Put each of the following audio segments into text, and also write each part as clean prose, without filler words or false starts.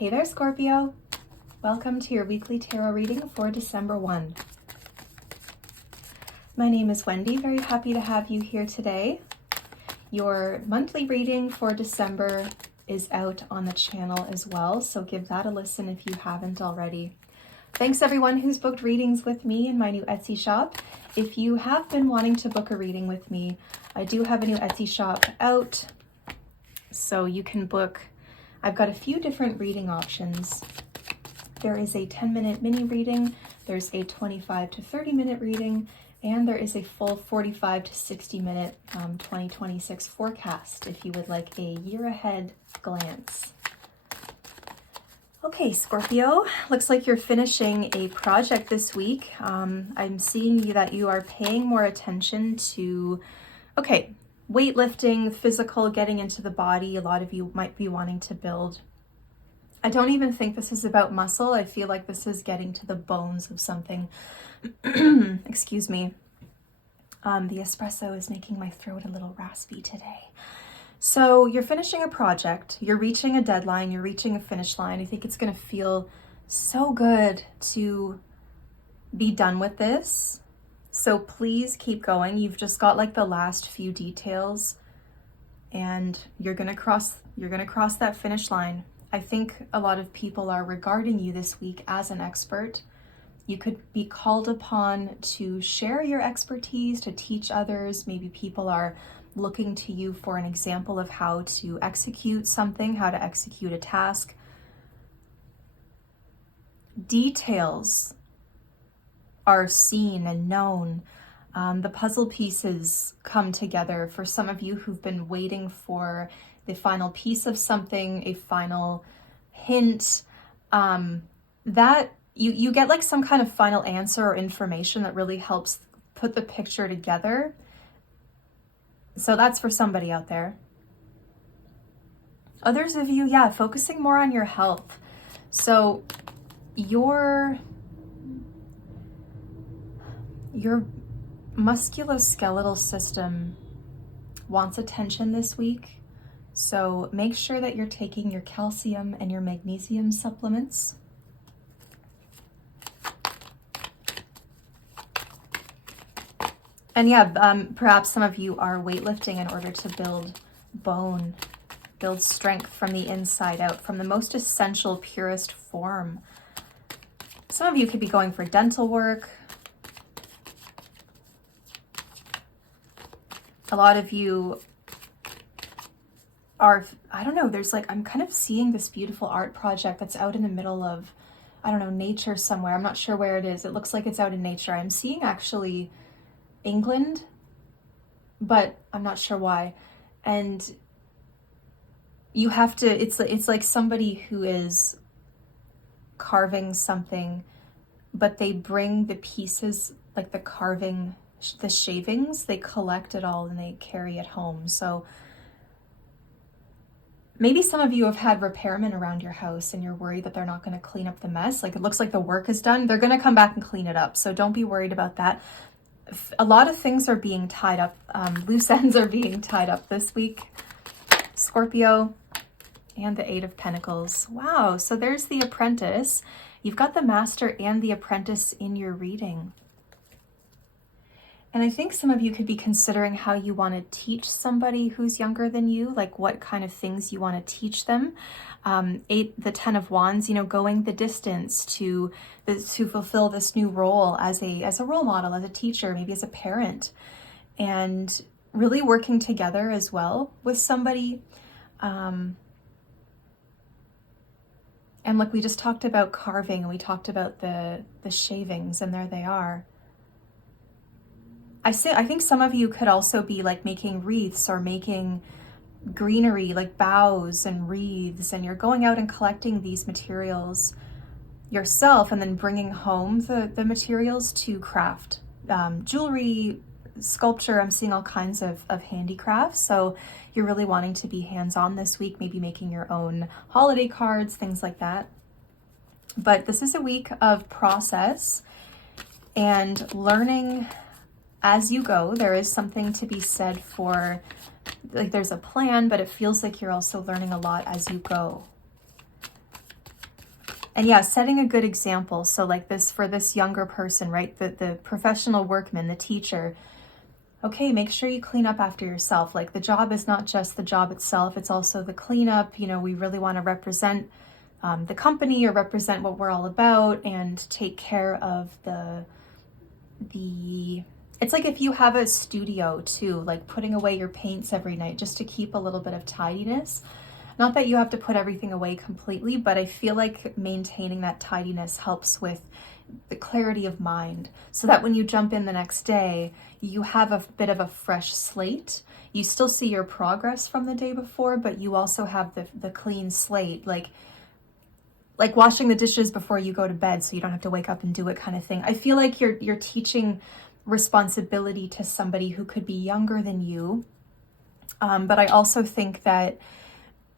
Hey there, Scorpio. Welcome to your weekly tarot reading for December 1. My name is Wendy. Very happy to have you here today. Your monthly reading for December is out on the channel as well, so give that a listen if you haven't already. Thanks everyone who's booked readings with me in my new Etsy shop. If you have been wanting to book a reading with me, I do have a new Etsy shop out, so you can book. I've got a few different reading options. There is a 10-minute mini reading, there's a 25 to 30-minute reading, and there is a full 45 to 60-minute 2026 forecast if you would like a year ahead glance. Okay, Scorpio, looks like you're finishing a project this week. I'm seeing that you are paying more attention to, weightlifting, physical, getting into the body. A lot of you might be wanting to build. I don't even think this is about muscle. I feel like this is getting to the bones of something. Excuse me. The espresso is making my throat a little raspy today. So you're finishing a project, you're reaching a deadline, you're reaching a finish line. I think it's going to feel so good to be done with this. So please keep going. You've just got like the last few details and you're going to cross that finish line. I think a lot of people are regarding you this week as an expert. You could be called upon to share your expertise, to teach others. Maybe people are looking to you for an example of how to execute something, how to execute a task. Details are seen and known. The puzzle pieces come together for some of you who've been waiting for the final piece of something, a final hint, that you get like some kind of final answer or information that really helps put the picture together. So that's for somebody out there. Others of you, focusing more on your health. So your musculoskeletal system wants attention this week. So make sure that you're taking your calcium and your magnesium supplements. And perhaps some of you are weightlifting in order to build bone, build strength from the inside out, from the most essential, purest form. Some of you could be going for dental work. A lot of you are, I'm kind of seeing this beautiful art project that's out in the middle of, nature somewhere. I'm not sure where it is. It looks like it's out in nature. I'm seeing actually England, but I'm not sure why. And you have to, it's like somebody who is carving something, but they bring the pieces, like the carving, the shavings, they collect it all and they carry it home. So maybe some of you have had repairmen around your house and you're worried that they're not going to clean up the mess. Like it looks like the work is done. They're going to come back and clean it up. So don't be worried about that. A lot of things are being tied up. Loose ends are being tied up this week. Scorpio and the Eight of Pentacles. Wow. So there's the Apprentice. You've got the Master and the Apprentice in your reading. And I think some of you could be considering how you want to teach somebody who's younger than you, like what kind of things you want to teach them. The Ten of Wands, going the distance to fulfill this new role as a role model, as a teacher, maybe as a parent, and really working together as well with somebody. And like we just talked about carving, and we talked about the shavings, and there they are. I think some of you could also be like making wreaths or making greenery, like boughs and wreaths, and you're going out and collecting these materials yourself and then bringing home the materials to craft. Jewelry, sculpture, I'm seeing all kinds of handicrafts. So you're really wanting to be hands-on this week, maybe making your own holiday cards, things like that. But this is a week of process and learning as you go. There is something to be said for, like, there's a plan, but it feels like you're also learning a lot as you go. And yeah, setting a good example. So like this, for this younger person, right? The professional workman, the teacher, okay, make sure you clean up after yourself. Like the job is not just the job itself, it's also the cleanup. You know, we really want to represent the company or represent what we're all about and take care of it's like if you have a studio too, like putting away your paints every night just to keep a little bit of tidiness. Not that you have to put everything away completely, but I feel like maintaining that tidiness helps with the clarity of mind, so that when you jump in the next day, you have a bit of a fresh slate. You still see your progress from the day before, but you also have the clean slate, like washing the dishes before you go to bed so you don't have to wake up and do it kind of thing. I feel like you're teaching responsibility to somebody who could be younger than you. But I also think that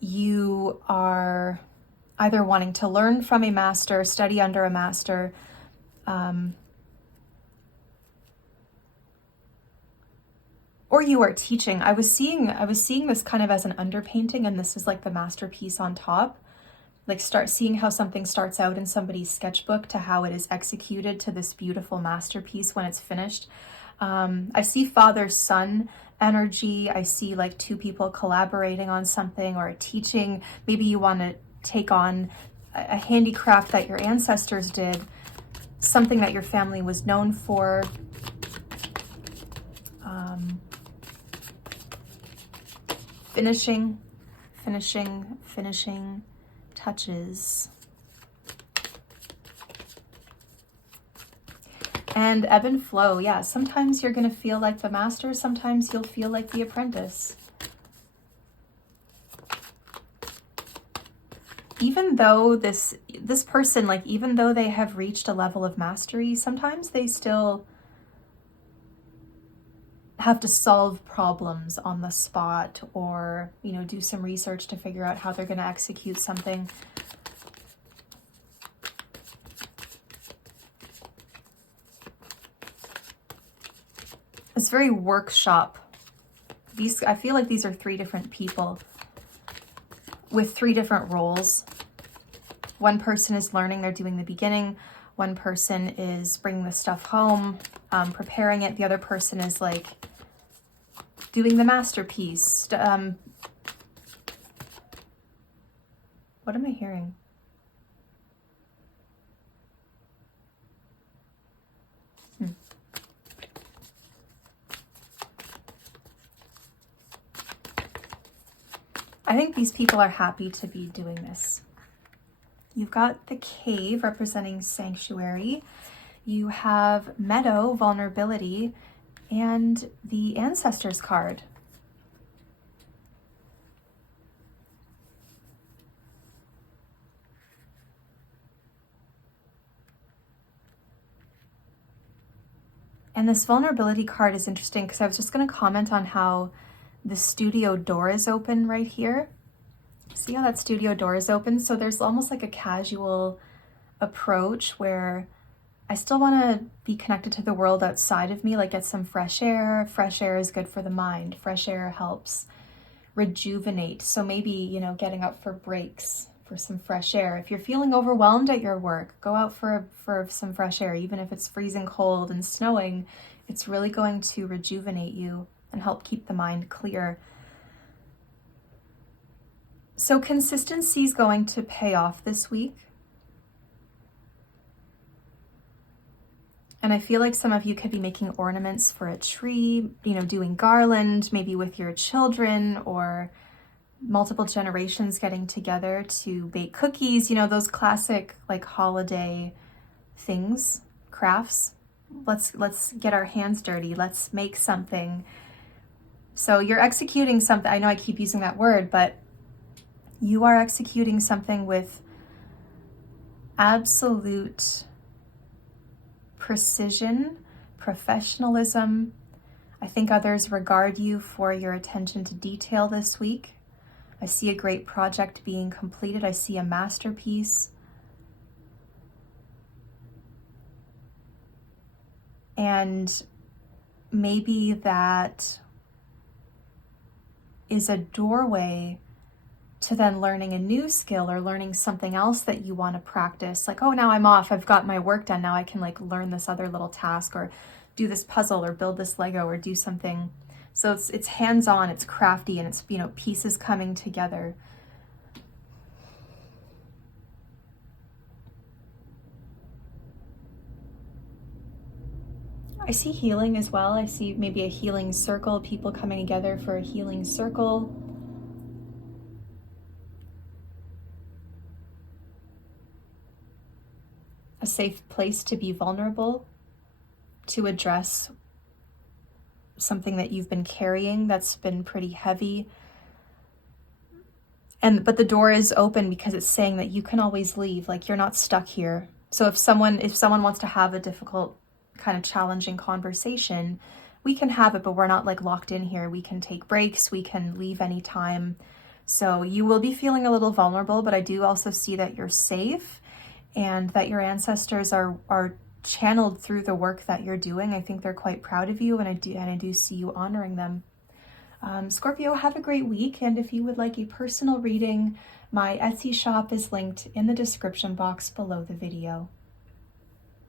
you are either wanting to learn from a master, study under a master, or you are teaching. I was seeing this kind of as an underpainting, and this is like the masterpiece on top. Like start seeing how something starts out in somebody's sketchbook to how it is executed to this beautiful masterpiece when it's finished. I see father-son energy. I see like two people collaborating on something or teaching. Maybe you want to take on a handicraft that your ancestors did, something that your family was known for. Finishing touches. And ebb and flow. Yeah, sometimes you're going to feel like the master, sometimes you'll feel like the apprentice. Even though this person, like even though they have reached a level of mastery, sometimes they still have to solve problems on the spot, or, you know, do some research to figure out how they're going to execute something. It's very workshop. I feel like these are three different people with three different roles. One person is learning, they're doing the beginning. One person is bringing the stuff home, preparing it. The other person is like doing the masterpiece. What am I hearing? I think these people are happy to be doing this. You've got the cave representing sanctuary. You have meadow, vulnerability, and the ancestors card. And this vulnerability card is interesting because I was just going to comment on how the studio door is open right here. See how that studio door is open? So there's almost like a casual approach where I still want to be connected to the world outside of me, like get some fresh air. Fresh air is good for the mind. Fresh air helps rejuvenate. So maybe, you know, getting up for breaks for some fresh air. If you're feeling overwhelmed at your work, go out for some fresh air. Even if it's freezing cold and snowing, it's really going to rejuvenate you and help keep the mind clear. So consistency is going to pay off this week. And I feel like some of you could be making ornaments for a tree, you know, doing garland, maybe with your children, or multiple generations getting together to bake cookies, you know, those classic like holiday things, crafts. Let's get our hands dirty. Let's make something. So you're executing something. I know I keep using that word, but you are executing something with absolute precision, professionalism. I think others regard you for your attention to detail this week. I see a great project being completed. I see a masterpiece. And maybe that is a doorway to then learning a new skill or learning something else that you want to practice. Like, oh, now I'm off, I've got my work done, now I can like learn this other little task or do this puzzle or build this Lego or do something. So it's hands-on, it's crafty, and it's, you know, pieces coming together. I see healing as well. I see maybe a healing circle, people coming together for a healing circle. A safe place to be vulnerable, to address something that you've been carrying that's been pretty heavy. But the door is open because it's saying that you can always leave, like you're not stuck here. So if someone wants to have a difficult, kind of challenging conversation, we can have it, but we're not like locked in here. We can take breaks, we can leave anytime. So you will be feeling a little vulnerable, but I do also see that you're safe and that your ancestors are channeled through the work that you're doing. I think they're quite proud of you, and I do see you honoring them. Scorpio, have a great week, and if you would like a personal reading, my Etsy shop is linked in the description box below the video.